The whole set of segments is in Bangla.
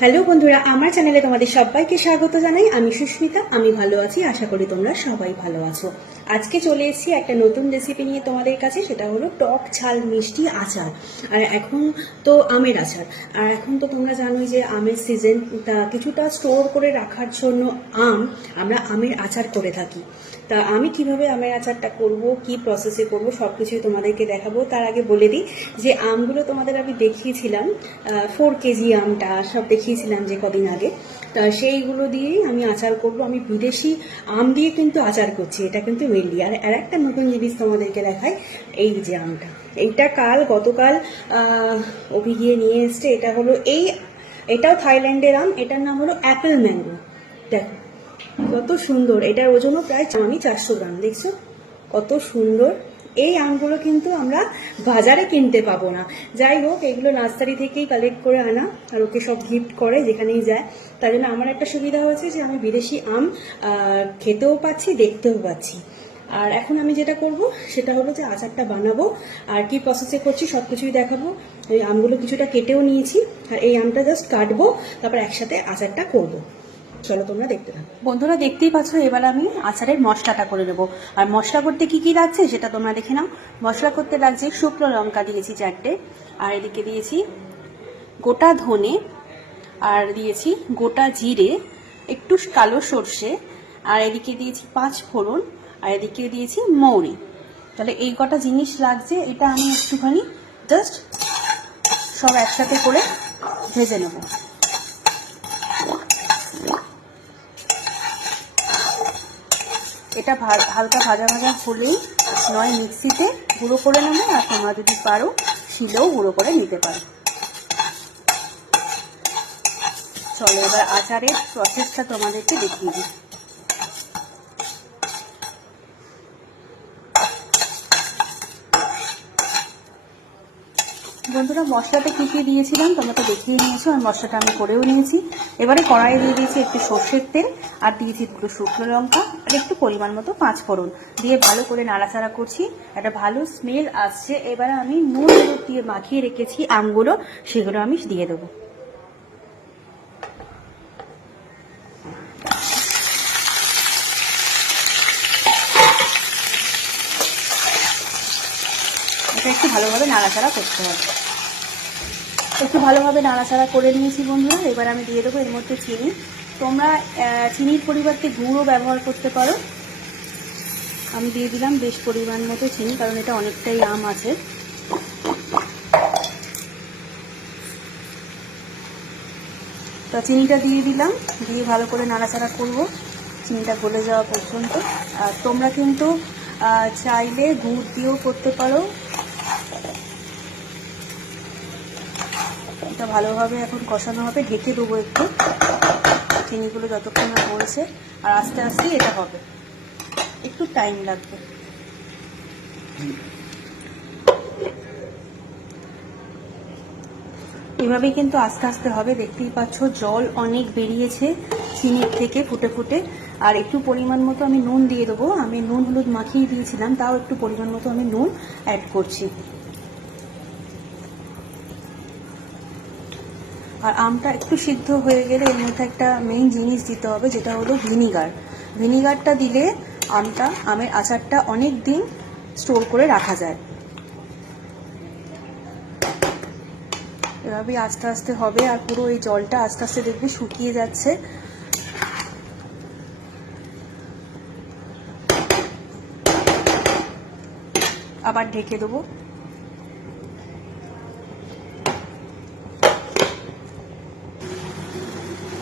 হ্যালো বন্ধুরা, আমার চ্যানেলে তোমাদের সবাইকে স্বাগত জানাই। আমি সুস্মিতা, আমি ভালো আছি, আশা করি তোমরা সবাই ভালো আছো। আজকে চলে এসেছি একটা নতুন রেসিপি নিয়ে তোমাদের কাছে, সেটা হলো টক ঝাল মিষ্টি আচার। আর এখন তো আমের আচার। আর এখন তো তোমরা জানোই যে আমের সিজন তা কিছুটা স্টোর করে রাখার জন্য আম আমরা আমের আচার করে থাকি। তা আমি কীভাবে আমের আচারটা করব, কি প্রসেসে করব সব কিছুই তোমাদেরকে দেখাবো। তার আগে বলে দিই যে আমগুলো তোমাদের আমি দেখিয়েছিলাম ফোর কেজি আমটা, সব দেখিয়েছিলাম যে কদিন আগে। তা সেইগুলো দিয়েই আমি আচার করব। আমি বিদেশি আম দিয়ে কিন্তু আচার করছি, এটা কিন্তু মেনলি আর আর একটা নতুন জিনিস তোমাদেরকে দেখাই। এই যে আমটা। এইটা কাল, গতকাল অভি গিয়ে নিয়ে এসছে। এটা হলো এই, এটাও থাইল্যান্ডের আম। এটার নাম হলো অ্যাপেল ম্যাঙ্গো। দেখো, কত সুন্দর। এটার ওজনও প্রায় আমি চারশো গ্রাম, দেখছ? কত সুন্দর। এই আমগুলো কিন্তু আমরা বাজারে কিনতে পাবো না। যাই হোক, এগুলো নার্সারি থেকেই কালেক্ট করে আনা আর ওকে সব গিফট করে যেখানেই যায়। তার জন্য আমার একটা সুবিধা হয়েছে যে আমি বিদেশি আম খেতেও পাচ্ছি, দেখতেও পাচ্ছি। আর এখন আমি যেটা করব, সেটা হলো যে আচারটা বানাবো, আর কি প্রসেসে করছি সব কিছুই দেখাবো। এই আমগুলো কিছুটা কেটেও নিয়েছি, আর এই আমটা জাস্ট কাটবো, তারপর একসাথে আচারটা করব। চলো তোমরা দেখতে থাকো। বন্ধুরা, দেখতেই পাচ্ছ, এবার আমি আচারের মশলাটা করে নেব। আর মশলা করতে কি কি লাগছে, সেটা তোমরা দেখে নাও। মশলা করতে লাগছে শুকনো লঙ্কা দিয়েছি চারটে, আর এদিকে দিয়েছি গোটা ধনে, আর দিয়েছি গোটা জিরে, একটু কালো সর্ষে, আর এদিকে দিয়েছি পাঁচ ফোড়ন আর এদিকে দিয়েছি মৌরি। তাহলে এই কটা জিনিস লাগছে, এটা আমি একটুখানি জাস্ট সব একসাথে করে ভেজে নেব। এটা হালকা ভাজা ভাজা হলেই নয় মিক্সিতে গুঁড়ো করে নেব, আর তোমরা যদি পারো শিলেও গুঁড়ো করে নিতে পারো। চলো এবার আচারের প্রসেসটা তোমাদেরকে দেখিয়ে দিই। বন্ধুরা, মশলাতে কী কী দিয়েছিলাম তোমরা তো দেখিয়ে নিয়েছো, আর মশলাটা আমি করেও নিয়েছি। এবারে কড়াইয়ে দিয়ে দিয়েছি একটু সর্ষের তেল, আর দিয়েছি দুটো শুকনো লঙ্কা, আর একটু পরিমাণ মতো পাঁচ ফোড়ন দিয়ে ভালো করে নাড়াচাড়া করছি, একটা ভালো স্মেল আসছে। এবারে আমি নুন হলুদ দিয়ে মাখিয়ে রেখেছি আমগুলো, সেগুলো আমি দিয়ে দেবো। এটা একটু ভালোভাবে নাড়াচাড়া করতে হবে। একটু ভালোভাবে নাড়াচাড়া করে নিয়েছি বন্ধুরা, এবার আমি দিয়ে দেবো এর মধ্যে চিনি। তোমরা চিনির পরিবর্তে গুঁড়ো ব্যবহার করতে পারো। আমি দিয়ে দিলাম বেশ পরিমাণ মতো চিনি, কারণ এটা অনেকটাই আম আছে। তা চিনিটা দিয়ে দিলাম, দিয়ে ভালো করে নাড়াচাড়া করব। চিনিটা গলে যাওয়া পর্যন্ত। আর তোমরা কিন্তু চাইলে গুড় দিয়েও করতে পারো। এটা ভালোভাবে এখন কষানো হবে, ঢেকে দেবো একটু। চিনিগুলো যতক্ষণ না বলছে আর আস্তে আস্তে এটা হবে। একটু টাইম লাগবে। এভাবেই কিন্তু আস্তে আস্তে হবে। দেখতেই পাচ্ছ, জল অনেক বেরিয়েছে চিনির থেকে ফুটে ফুটে। আর একটু পরিমাণ মতো আমি নুন দিয়ে দেবো। আমি নুন হলুদ মাখিয়ে দিয়েছিলাম, তাও একটু পরিমাণ মতো আমি নুন অ্যাড করছি। আর আমটা একটু সিদ্ধ হয়ে গেলে এর মধ্যে একটা মেইন জিনিস দিতে হবে, যেটা হলো ভিনিগার ভিনিগারটা দিলে আমটা, আমের আচারটা অনেক দিন স্টোর করে রাখা যায়। এভাবেই আস্তে আস্তে হবে আর পুরো এই জলটা আস্তে আস্তে দেখবে শুকিয়ে যাচ্ছে। আবার ঢেকে দেবো।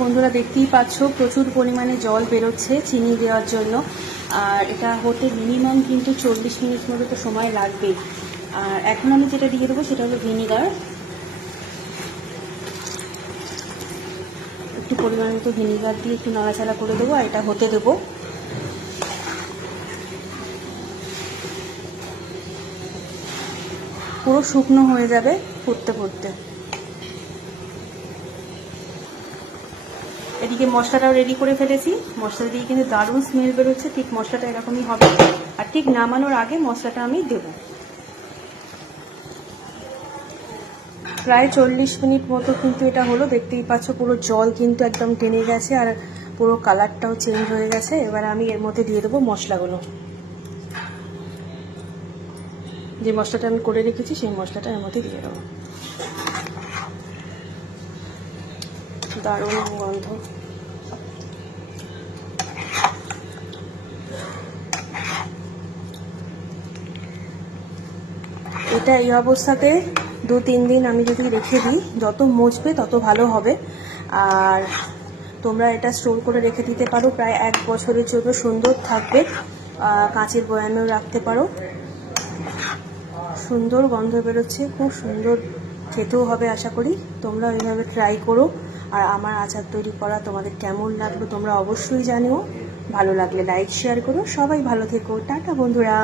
বন্ধুরা দেখতেই পাচ্ছ, প্রচুর পরিমাণে জল বেরোচ্ছে চিনি দেওয়ার জন্য। আর এটা হতে মিনিমাম কিন্তু চল্লিশ মিনিট মতো তো সময় লাগবে আর এখন আমি যেটা দিয়ে দেবো সেটা হলো ভিনিগার একটু পরিমাণ মতো ভিনিগার দিয়ে একটু নাড়াচাড়া করে দেবো আর এটা হতে দেবো। পুরো শুকনো হয়ে যাবে ফুটতে ফুটতে এদিকে মশলাটাও রেডি করে ফেলেছি। মশলা দিয়ে কিন্তু দারুণ স্মেল বেরোচ্ছে। ঠিক মশলাটা এরকমই হবে। আর ঠিক নামানোর আগে মশলাটা আমি দেবো। প্রায় চল্লিশ মিনিট মতো কিন্তু এটা হলো। দেখতেই পাচ্ছ পুরো জল কিন্তু একদম টেনে গেছে আর পুরো কালারটাও চেঞ্জ হয়ে গেছে। এবার আমি এর মধ্যে দিয়ে দেবো মশলাগুলো। যে মশলাটা আমি করে রেখেছি, সেই মশলাটা এর মধ্যে দিয়ে দেবো। দারুণ গন্ধ। এটা এই অবস্থাতে দু, তিন দিন আমি যদি রেখে দিই, যত মুছবে তত ভালো হবে। আর তোমরা এটা স্টোর করে রেখে দিতে পারো। প্রায় এক বছরের জন্য সুন্দর থাকবে। কাঁচের বয়ামেও রাখতে পারো। সুন্দর গন্ধ বেরোচ্ছে, খুব সুন্দর খেতেও হবে আশা করি। তোমরা এইভাবে ট্রাই করো। আর আমার আচার তৈরি করা তোমাদের কেমন লাগল তোমরা অবশ্যই জানিও। ভালো লাগলে লাইক শেয়ার করো। সবাই ভালো থেকো। টাটা বন্ধুরা।